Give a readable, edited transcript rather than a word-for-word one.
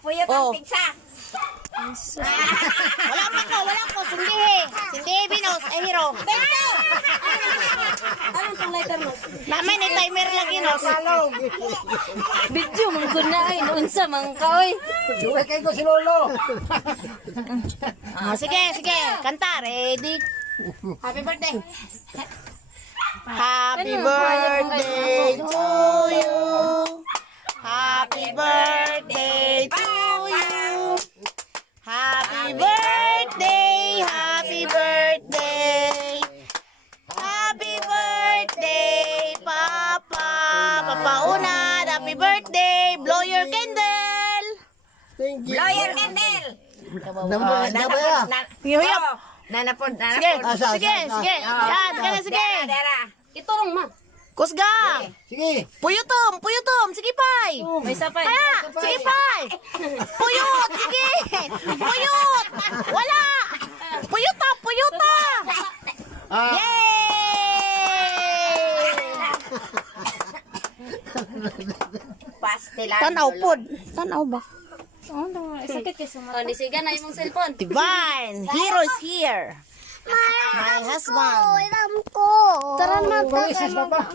puyot ang pizza. Wala ko. Sindi, Binos, hero. Bento! Anong pang lighter mo? Namin ni timer lagi, Nos. Video mong gunain. Unsa mang kaoy. Duwe kayo ko si Lolo. Sige. Kanta, ready? Happy birthday. Happy birthday to you. Happy birthday to you. Happy birthday, happy birthday. Happy birthday, Papa. Papa Unad, happy birthday. Blow your candle. Thank you. Blow your candle. Nabaya. Hiyop. Nanapod. Sige. Sige. Dara. Iturong ma. Kusga. Sige. Puyutom. Sige, Pai. May sapay. Sige, Pai. Puyot. Sige. Puyot. Wala. Puyuta. Yay! Pastilan. Tanaw ba? Sakit kasi mo. Oh, nisiga na imong cellphone. Divine. Hero is here. My husband. Papa.